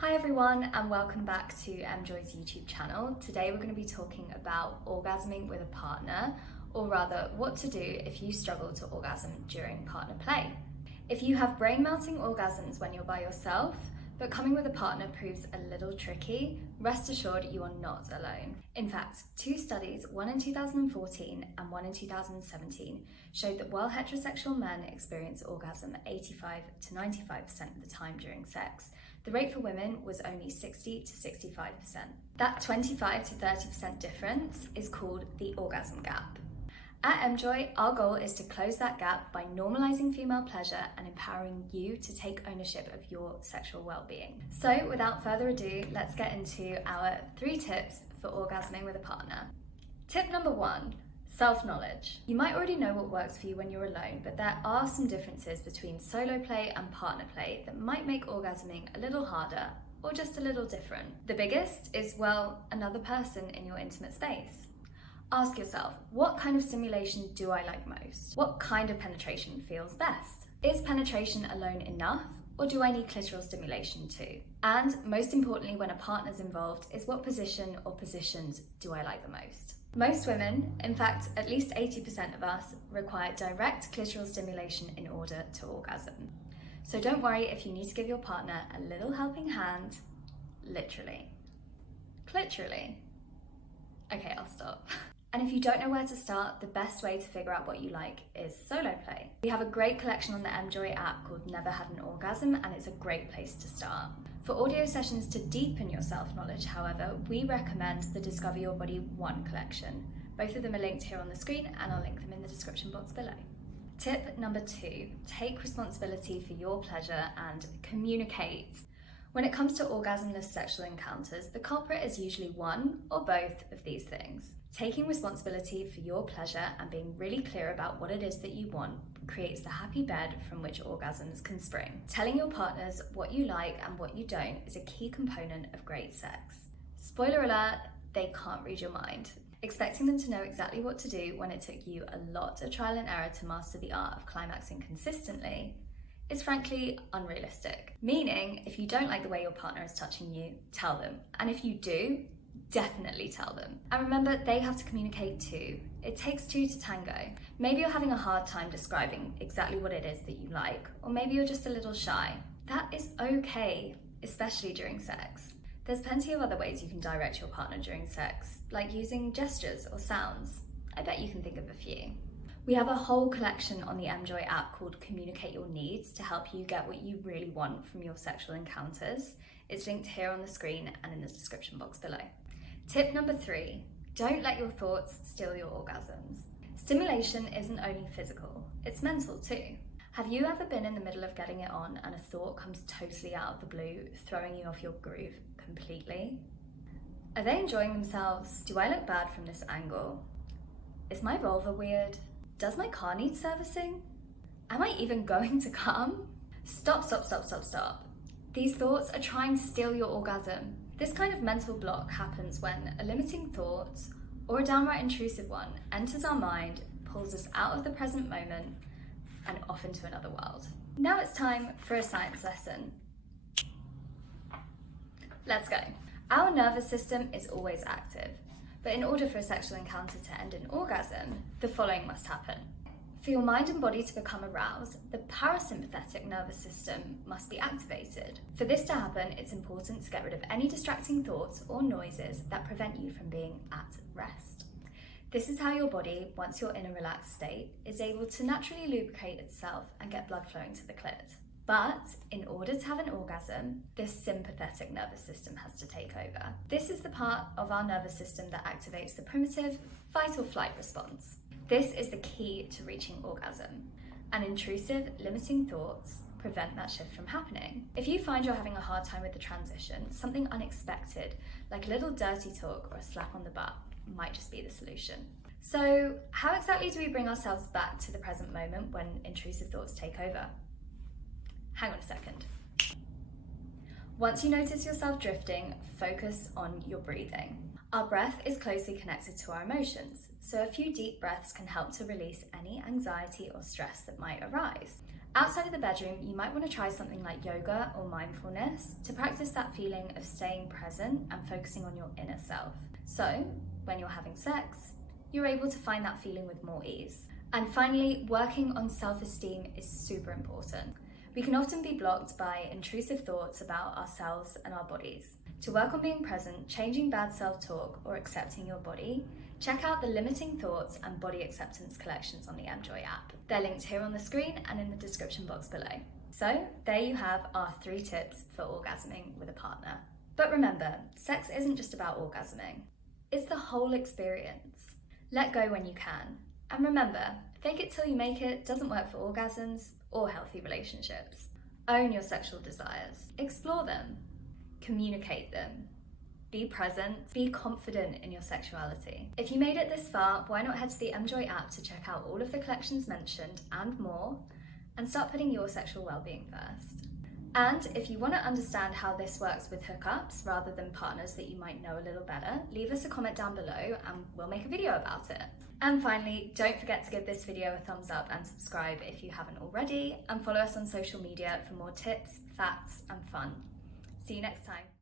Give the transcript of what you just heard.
Hi everyone and welcome back to Emjoy's YouTube channel. Today we're going to be talking about orgasming with a partner, or rather what to do if you struggle to orgasm during partner play. If you have brain-melting orgasms when you're by yourself, but coming with a partner proves a little tricky, rest assured you are not alone. In fact, two studies, one in 2014 and one in 2017, showed that while heterosexual men experience orgasm 85 to 95% of the time during sex, the rate for women was only 60 to 65%. That 25 to 30% difference is called the orgasm gap. At Emjoy, our goal is to close that gap by normalizing female pleasure and empowering you to take ownership of your sexual well-being. So without further ado, let's get into our 3 tips for orgasming with a partner. Tip number 1, self-knowledge. You might already know what works for you when you're alone, but there are some differences between solo play and partner play that might make orgasming a little harder or just a little different. The biggest is, well, another person in your intimate space. Ask yourself, what kind of stimulation do I like most? What kind of penetration feels best? Is penetration alone enough, or do I need clitoral stimulation too? And most importantly, when a partner's involved, is what position or positions do I like the most? Most women, in fact at least 80% of us, require direct clitoral stimulation in order to orgasm. So don't worry if you need to give your partner a little helping hand, literally. Clitorally. Okay, I'll stop. And if you don't know where to start, the best way to figure out what you like is solo play. We have a great collection on the Emjoy app called Never Had an Orgasm, and it's a great place to start. For audio sessions to deepen your self-knowledge, however, we recommend the Discover Your Body 1 collection. Both of them are linked here on the screen, and I'll link them in the description box below. Tip number 2, take responsibility for your pleasure and communicate. When it comes to orgasmless sexual encounters, the culprit is usually one or both of these things. Taking responsibility for your pleasure and being really clear about what it is that you want creates the happy bed from which orgasms can spring. Telling your partners what you like and what you don't is a key component of great sex. Spoiler alert, they can't read your mind. Expecting them to know exactly what to do when it took you a lot of trial and error to master the art of climaxing consistently is frankly unrealistic. Meaning, if you don't like the way your partner is touching you, tell them. And if you do, definitely tell them. And remember, they have to communicate too. It takes 2 to tango. Maybe you're having a hard time describing exactly what it is that you like, or maybe you're just a little shy. That is okay, especially during sex. There's plenty of other ways you can direct your partner during sex, like using gestures or sounds. I bet you can think of a few. We have a whole collection on the Emjoy app called Communicate Your Needs to help you get what you really want from your sexual encounters. It's linked here on the screen and in the description box below. Tip number 3, don't let your thoughts steal your orgasms. Stimulation isn't only physical, it's mental too. Have you ever been in the middle of getting it on and a thought comes totally out of the blue, throwing you off your groove completely? Are they enjoying themselves? Do I look bad from this angle? Is my vulva weird? Does my car need servicing? Am I even going to come? Stop. These thoughts are trying to steal your orgasm. This kind of mental block happens when a limiting thought, or a downright intrusive one, enters our mind, pulls us out of the present moment, and off into another world. Now it's time for a science lesson. Let's go. Our nervous system is always active. But in order for a sexual encounter to end in orgasm, the following must happen. For your mind and body to become aroused, the parasympathetic nervous system must be activated. For this to happen, it's important to get rid of any distracting thoughts or noises that prevent you from being at rest. This is how your body, once you're in a relaxed state, is able to naturally lubricate itself and get blood flowing to the clit. But in order to have an orgasm, this sympathetic nervous system has to take over. This is the part of our nervous system that activates the primitive fight or flight response. This is the key to reaching orgasm. And intrusive, limiting thoughts prevent that shift from happening. If you find you're having a hard time with the transition, something unexpected, like a little dirty talk or a slap on the butt, might just be the solution. So how exactly do we bring ourselves back to the present moment when intrusive thoughts take over? Hang on a second. Once you notice yourself drifting, focus on your breathing. Our breath is closely connected to our emotions, so a few deep breaths can help to release any anxiety or stress that might arise. Outside of the bedroom, you might want to try something like yoga or mindfulness to practice that feeling of staying present and focusing on your inner self. So, when you're having sex, you're able to find that feeling with more ease. And finally, working on self-esteem is super important. We can often be blocked by intrusive thoughts about ourselves and our bodies. To work on being present, changing bad self-talk, or accepting your body, check out the Limiting Thoughts and Body Acceptance collections on the Emjoy app. They're linked here on the screen and in the description box below. So, there you have our 3 tips for orgasming with a partner. But remember, sex isn't just about orgasming. It's the whole experience. Let go when you can. And remember, fake it till you make it doesn't work for orgasms or healthy relationships. Own your sexual desires. Explore them. Communicate them. Be present. Be confident in your sexuality. If you made it this far, why not head to the Emjoy app to check out all of the collections mentioned and more, and start putting your sexual well-being first. And if you want to understand how this works with hookups rather than partners that you might know a little better, leave us a comment down below and we'll make a video about it. And finally, don't forget to give this video a thumbs up and subscribe if you haven't already, and follow us on social media for more tips, facts, and fun. See you next time.